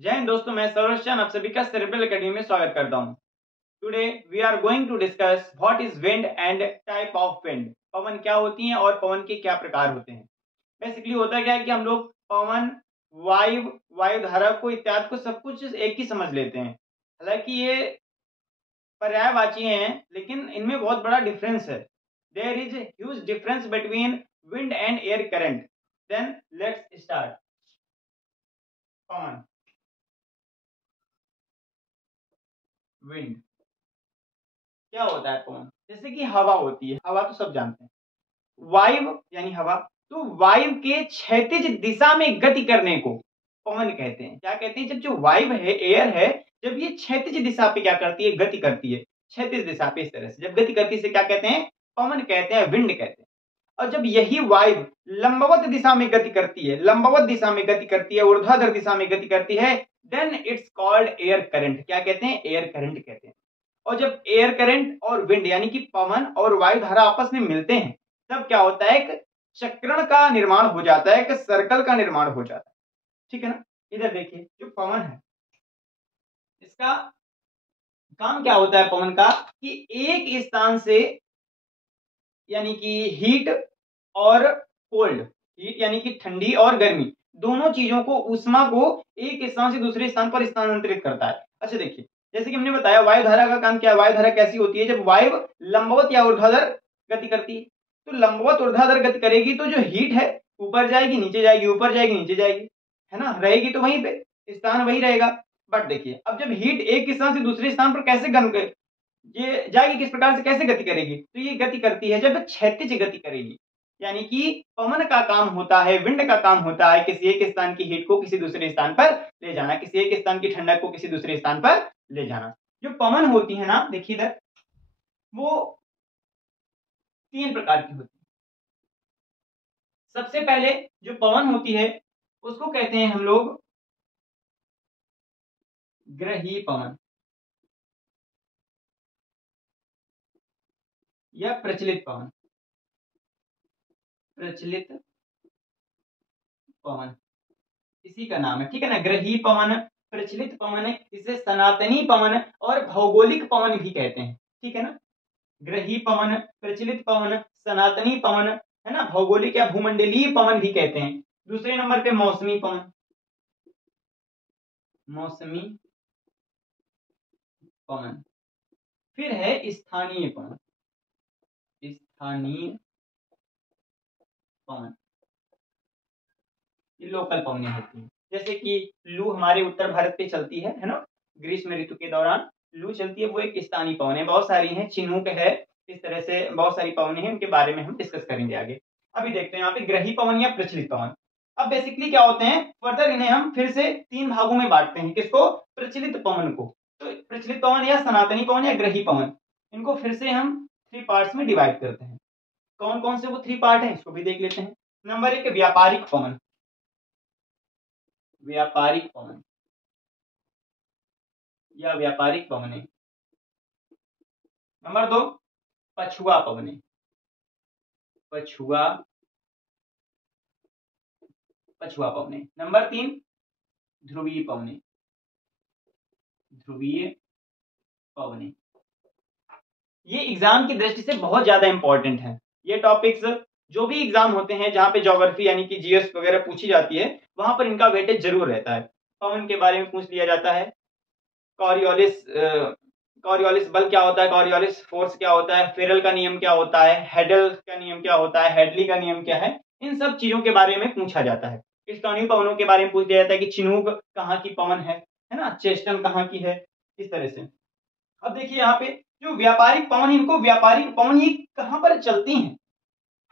जय हिंद दोस्तों, मैं सौरभ चंद आप सभी का सेरेब्रल एकेडमी में स्वागत करता हूं। Today we are going to discuss what is wind and type of wind. पवन क्या होती हैं और पवन के क्या प्रकार होते हैं। बेसिकली होता क्या है कि हम लोग पवन, वायु, वायु धारा को इत्यादि को सब कुछ एक ही समझ लेते हैं। हालांकि ये पर्यायवाची हैं, लेकिन इनमें बहुत बड़ा डिफरेंस है। There is huge difference between wind and air current. Then let's start. पवन, विंड क्या होता है। पवन जैसे कि हवा होती है, हवा तो सब जानते हैं। वायु यानी हवा, तो वायु के क्षैतिज दिशा में गति करने को पवन कहते हैं। क्या कहते हैं? जब जो वायु है, एयर है, जब ये क्षैतिज दिशा पे क्या करती है, गति करती है। क्षैतिज दिशा पे इस तरह से जब गति करती है, इसे क्या कहते हैं? पवन कहते हैं, विंड कहते हैं। और जब यही वायु लंबवत दिशा में गति करती है, लंबवत दिशा में गति करती है, ऊर्ध्वाधर दिशा में गति करती है, then it's called air current. क्या कहते हैं? एयर करंट कहते हैं। और जब एयर करंट और विंड यानी कि पवन और वायु धारा आपस में मिलते हैं, तब क्या होता है? एक चक्रण का निर्माण हो जाता है, एक सर्कल का निर्माण हो जाता है। ठीक है ना। इधर देखिए, जो पवन है, इसका काम क्या होता है पवन का, कि एक स्थान से यानी कि हीट और कोल्ड, हीट यानी कि ठंडी और गर्मी, दोनों चीजों को, ऊष्मा को एक स्थान से दूसरे स्थान पर स्थानांतरित करता है। अच्छा देखिए, जैसे कि हमने बताया वायु धारा का काम क्या है। वायु धारा कैसी होती है? जब वायु लंबवत या ऊर्ध्वाधर गति करती है, तो लंबवत ऊर्ध्वाधर गति करेगी तो जो हीट है ऊपर जाएगी नीचे जाएगी, ऊपर जाएगी नीचे जाएगी, है ना, रहेगी तो वहीं पे, स्थान वही रहेगा। बट देखिए, अब जब हीट एक स्थान से दूसरे स्थान पर कैसे ये जाएगी, किस प्रकार से, कैसे गति करेगी? तो ये गति करती है जब क्षैतिज गति करेगी। यानी कि पवन का काम होता है, विंड का काम होता है किसी एक स्थान की हीट को किसी दूसरे स्थान पर ले जाना, किसी एक स्थान की ठंडक को किसी दूसरे स्थान पर ले जाना। जो पवन होती है ना, देखिए इधर, वो तीन प्रकार की होती है। सबसे पहले जो पवन होती है, उसको कहते हैं हम लोग ग्रही पवन या प्रचलित पवन। प्रचलित पवन इसी का नाम है, ठीक है ना। ग्रही पवन, प्रचलित पवन, इसे सनातनी पवन और भौगोलिक पवन भी कहते हैं, ठीक है ना। ग्रही पवन, प्रचलित पवन, सनातनी पवन, है ना, भौगोलिक या भूमंडलीय पवन भी कहते हैं। दूसरे नंबर पे मौसमी पवन, मौसमी पवन। फिर है स्थानीय पवन, स्थानीय पवन, ये लोकल पवनें होती हैं। जैसे कि लू हमारे उत्तर भारत पे चलती है ना, ग्रीष्म ऋतु के दौरान लू चलती है, वो एक स्थानीय पवन है। बहुत सारी हैं, चिन्हूक है, इस तरह से बहुत सारी पवन है, उनके बारे में हम डिस्कस करेंगे आगे। अभी देखते हैं यहाँ पे ग्रही पवन या प्रचलित पवन। अब बेसिकली क्या होते हैं, फर्दर इन्हें हम फिर से तीन भागों में बांटते हैं। किसको? प्रचलित पवन को। तो प्रचलित पवन या सनातनी पवन या ग्रही पवन, इनको फिर से हम थ्री पार्ट्स में डिवाइड करते हैं। कौन कौन से वो थ्री पार्ट है, इसको भी देख लेते हैं। नंबर एक, व्यापारिक पवन, व्यापारिक पवन या व्यापारिक पवने। नंबर दो, पछुआ पवने, पछुआ, पछुआ पवने। नंबर तीन, ध्रुवीय पवने, ध्रुवीय पवने। ये एग्जाम की दृष्टि से बहुत ज्यादा इंपॉर्टेंट है। ये टॉपिक्स जो भी एग्जाम होते हैं जहां पे ज्योग्राफी यानी कि जीएस वगैरह पूछी जाती है, वहां पर इनका वेटेज जरूर रहता है। पवन के बारे में पूछ लिया जाता है, कॉरियोलिस, कॉरियोलिस बल क्या होता है, कॉरियोलिस फोर्स क्या होता है, फेरल का नियम क्या होता है, हेडल का नियम क्या होता है, हेडली का नियम क्या है, इन सब चीजों के बारे में पूछा जाता है। स्थानीय पवनों के बारे में पूछ लिया जाता है कि चिनूक कहाँ की पवन है ना, चेस्टन कहाँ की है, इस तरह से। अब देखिए यहाँ पे जो व्यापारिक पवन, इनको व्यापारिक पवन ये कहाँ पर चलती हैं,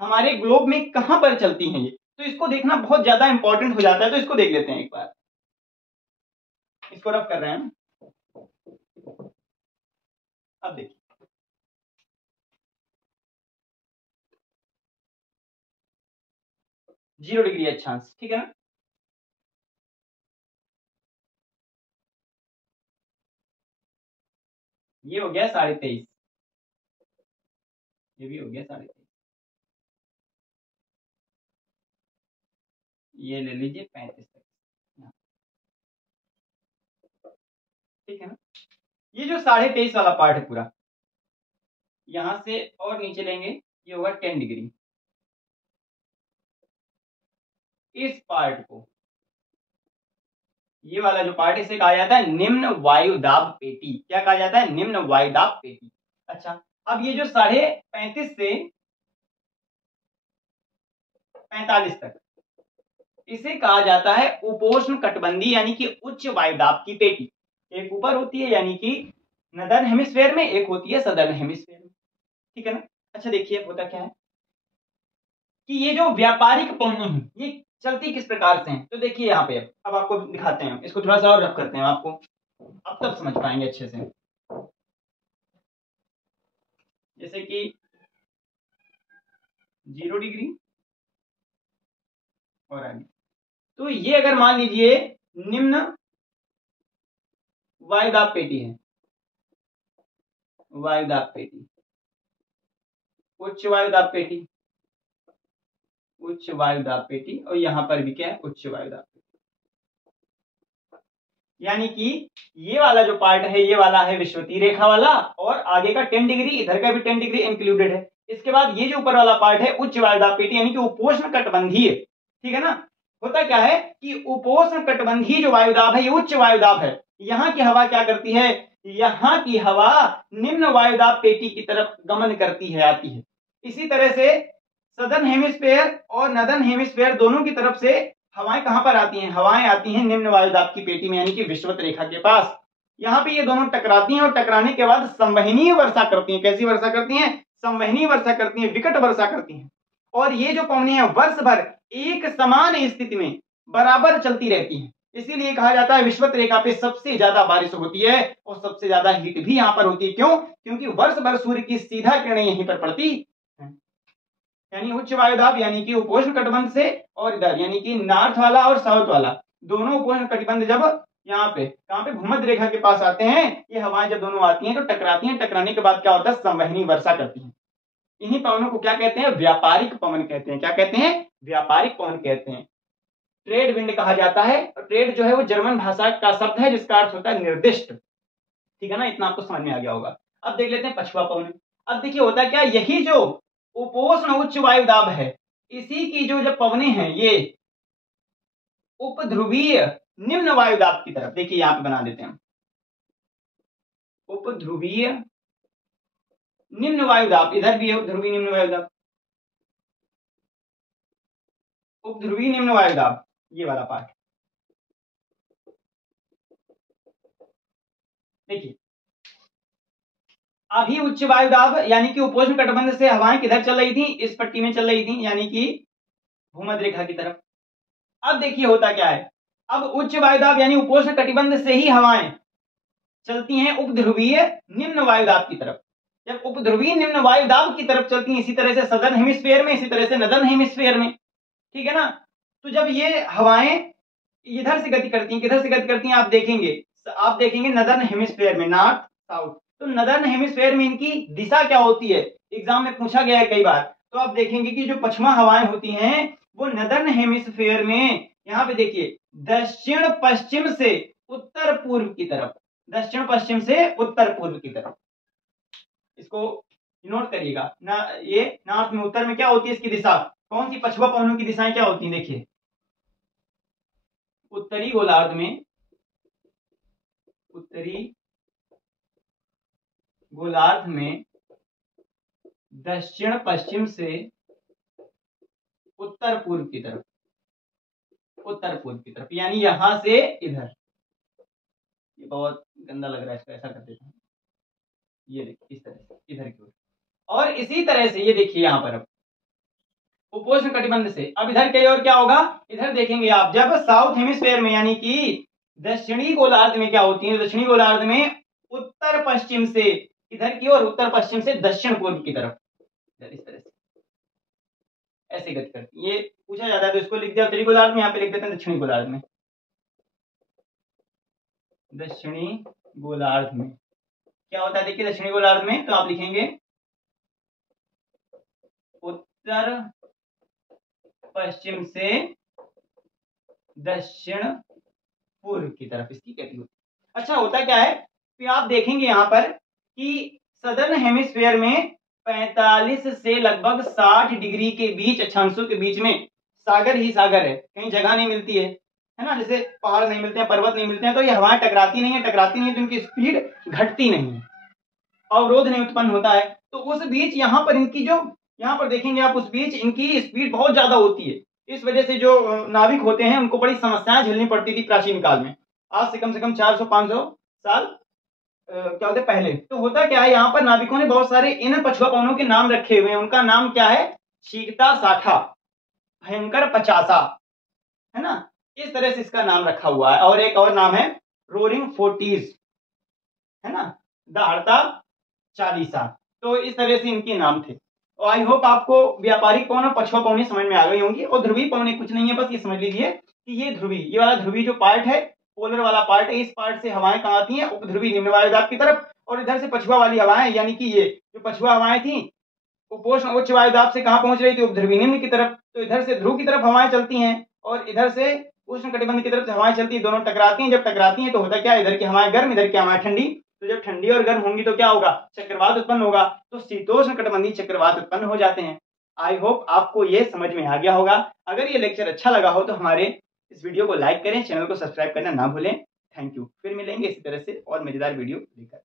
हमारे ग्लोब में कहाँ पर चलती हैं ये, तो इसको देखना बहुत ज्यादा इंपॉर्टेंट हो जाता है। तो इसको देख लेते हैं एक बार, इसको रफ कर रहे हैं। अब देखिए, 0 डिग्री अक्षांश, ठीक है ना। ये हो गया 23.5, ये भी हो गया 23.5, ये ले लीजिए 35 तक। ठीक है ना। ये जो 23.5 वाला पार्ट है पूरा, यहां से और नीचे लेंगे, ये होगा 10 डिग्री। इस पार्ट को, ये वाला जो पार्ट, इसे कहा जाता है निम्न वायुदाब पेटी। क्या कहा जाता है? निम्न वायुदाब पेटी। अच्छा, अब ये जो 35.5 से 45 तक, इसे कहा जाता है उपोष्ण कटिबंधीय यानी कि उच्च वायुदाब की पेटी। एक ऊपर होती है यानी कि नदर्न हेमिस्फेयर में, एक होती है सदर्न हेमिस्फेयर में, ठीक है ना। अच्छा देखिए होता क्या है कि ये जो व्यापारिक पौने हैं, ये चलती किस प्रकार से हैं। तो देखिए यहाँ पे अब आपको दिखाते हैं, इसको थोड़ा सा और रफ करते हैं आपको, अब तब समझ पाएंगे अच्छे से। जैसे कि 0 डिग्री और आगे, तो ये अगर मान लीजिए निम्न वायुदाब पेटी है, वायुदाब पेटी, उच्च वायुदाब पेटी, उच्च वायुदाब पेटी, और यहां पर भी क्या है? उच्च वायुदाब पेटी। यानी कि ये वाला जो पार्ट है, ये वाला है विषुवतीय रेखा वाला, और आगे का 10 डिग्री, इधर का भी 10 डिग्री इंक्लूडेड है। इसके बाद ये जो ऊपर वाला पार्ट है उच्च वायुदाब पेटी यानी कि उपोष्ण कटिबंधीय, ठीक है ना। होता क्या है कि उपोष्ण कटिबंधीय जो वायुदाब है, ये उच्च वायुदाब है। यहाँ की हवा क्या करती है? यहाँ की हवा निम्न वायुदाब पेटी की तरफ गमन करती है, आती है। इसी तरह से सदर्न हेमिस्फेयर और नदर्न हेमिस्फेयर दोनों की तरफ से हवाएं कहां पर आती हैं? हवाएं आती हैं निम्न वायुदाब की पेटी में यानी कि विषुवत रेखा के पास। यहाँ पे ये दोनों टकराती हैं और टकराने के बाद संवहनीय वर्षा करती हैं। कैसी वर्षा करती हैं? संवहनीय वर्षा करती हैं, विकट वर्षा करती हैं। और ये जो पवनें हैं वर्ष भर एक समान स्थिति में बराबर चलती रहती हैं। इसीलिए कहा जाता है विषुवत रेखा पे सबसे ज्यादा बारिश होती है और सबसे ज्यादा हीट भी यहाँ पर होती है। क्यों? क्योंकि वर्ष भर सूर्य की सीधा किरणें यहीं पर पड़ती है। यानी उच्च वायुदाब यानी कि उपोष्ण कटिबंध से, और इधर यानी कि नॉर्थ वाला और साउथ वाला दोनों उपोष्ण कटिबंध जब यहाँ पे कहाँ पे भूमध्य रेखा के पास आते हैं, ये हवाएं जब दोनों आती हैं तो टकराती हैं। टकराने के बाद क्या होता है? संवहनी वर्षा करती हैं। इन्हीं पवनों को क्या कहते हैं? व्यापारिक पवन कहते हैं। क्या कहते हैं? व्यापारिक पवन कहते हैं। ट्रेड विंड कहा जाता है। ट्रेड जो है वो जर्मन भाषा का शब्द है जिसका अर्थ होता है निर्दिष्ट, ठीक है ना। इतना आपको समझ में आ गया होगा। अब देख लेते हैं पछुआ पवन। अब देखिए होता क्या, यही जो उपोष्ण उच्च वायुदाब है, इसी की जो जब पवने हैं ये उपध्रुवीय निम्न वायुदाब की तरफ, देखिए यहां पे बना देते हैं उपध्रुवीय निम्न वायुदाब, इधर भी है उपध्रुवीय निम्न वायुदाब, उपध्रुवीय निम्न वायुदाब, ये वाला पार्ट देखिए। अभी उच्च वायुदाब यानी कि उपोष्ण कटिबंध से हवाएं किधर चल रही थी? इस पट्टी में चल रही थी यानी कि भूमध्य रेखा की तरफ। अब देखिए होता क्या है, अब उच्च वायुदाब यानी उपोष्ण कटिबंध से ही हवाएं चलती हैं उपध्रुवीय निम्न वायुदाब की तरफ। जब उपध्रुवीय निम्न वायुदाब की तरफ चलती हैं, इसी तरह से सदर्न हेमिस्फीयर में, इसी तरह से नदर्न हेमिस्फीयर में, ठीक है ना। तो जब ये हवाएं इधर से गति करती हैं, किधर से गति करती हैं आप देखेंगे नदर्न हेमिस्फीयर में, नॉर्थ साउथ। तो नदर्न हेमिस्फीयर में इनकी दिशा क्या होती है? एग्जाम में पूछा गया है कई बार। तो आप देखेंगे कि जो पश्चिमा हवाएं होती हैं वो नदर्न हेमिस्फीयर में, यहाँ पे देखिए दक्षिण पश्चिम से उत्तर पूर्व की तरफ, दक्षिण पश्चिम से उत्तर पूर्व की तरफ, इसको नोट करिएगा ना। ये नॉर्थ में, उत्तर में क्या होती है इसकी दिशा? कौन सी पछुआ पवनों की दिशाएं क्या होती हैं? देखिए उत्तरी गोलार्ध में, उत्तरी गोलार्ध में दक्षिण पश्चिम से उत्तर पूर्व की तरफ, उत्तर पूर्व की तरफ, यानी यहां से इधर। ये बहुत गंदा लग रहा है, इसको ऐसा कर देता हूं, ये देखिए इस तरह से इधर की ओर। और इसी तरह से ये देखिए यहां पर अब उपोष्ण कटिबंध से अब इधर की ओर क्या होगा? इधर देखेंगे आप, जब साउथ हेमिस्फीयर में यानी कि दक्षिणी गोलार्ध में क्या होती है? दक्षिणी गोलार्ध में उत्तर पश्चिम से इधर की ओर, उत्तर पश्चिम से दक्षिण पूर्व की तरफ, इस तरह से ऐसे गति करती है। ये पूछा जाता है तो इसको लिख दिया उत्तरी गोलार्ध में, यहाँ पे लिख देते हैं दक्षिणी गोलार्ध में। दक्षिणी गोलार्ध में क्या होता है? देखिए दक्षिणी गोलार्ध में तो आप लिखेंगे उत्तर पश्चिम से दक्षिण पूर्व की तरफ इसकी गति होती है। अच्छा होता क्या है फिर आप देखेंगे यहाँ पर कि सदर्न हेमिस्फीयर में 45 से लगभग 60 डिग्री के बीच अक्षांशों के बीच में सागर ही सागर है, कहीं जगह नहीं मिलती है ना, जैसे पहाड़ नहीं मिलते हैं, पर्वत नहीं मिलते हैं, तो ये हवाएं टकराती नहीं है तो इनकी स्पीड घटती नहीं है, अवरोध नहीं उत्पन्न होता है। तो उस बीच यहाँ पर इनकी जो, यहाँ पर देखेंगे आप, उस बीच इनकी स्पीड बहुत ज्यादा होती है। इस वजह से जो नाविक होते हैं उनको बड़ी समस्याएं झेलनी पड़ती थी प्राचीन काल में, आज से कम 400-500 साल क्या होते पहले। तो होता क्या है, यहाँ पर नाविकों ने बहुत सारे इन पछुआ पवनों के नाम रखे हुए हैं। उनका नाम क्या है, चीकता साठा, भयंकर पचासा, है ना, इस तरह से इसका नाम रखा हुआ है। और एक और नाम है रोरिंग फोर्टीज, है ना, दहाड़ता चालीसा। तो इस तरह से इनके नाम थे। और आई होप आपको व्यापारिक पवन और पछुआ पवनी समझ में आ गई होंगी। और ध्रुवी पवनी कुछ नहीं है, बस ये समझ लीजिए कि ये ध्रुवी, ये वाला ध्रुवी जो पार्ट है, पोलर वाला पार्ट है, इस पार्ट से हवाएं कहाँ आती हैं, उपध्रुवी निम्न वायुदाब की तरफ, और इधर से पछुआ वाली हवाएं, यानी कि ये जो पछुआ हवाएं थी उपोष्ण उच्च वायुदाब से कहाँ पहुंच रही थी, उपध्रुवी निम्न की तरफ। तो इधर से ध्रुव की तरफ हवाएं चलती हैं और इधर से उष्ण कटिबंध की तरफ से हवाएं चलती है, दोनों टकराती हैं। जब टकराती हैं तो होता क्या है, इधर की हवाएं गर्म, इधर की हवाएं ठंडी। तो जब ठंडी और गर्म होंगी तो क्या होगा, चक्रवात उत्पन्न होगा। तो शीतोष्ण कटिबंधीय चक्रवात उत्पन्न हो जाते हैं। आई होप आपको ये समझ में आ गया होगा। अगर ये लेक्चर अच्छा लगा हो तो हमारे इस वीडियो को लाइक करें, चैनल को सब्सक्राइब करना ना भूलें। Thank you. फिर मिलेंगे इसी तरह से और मजेदार वीडियो लेकर।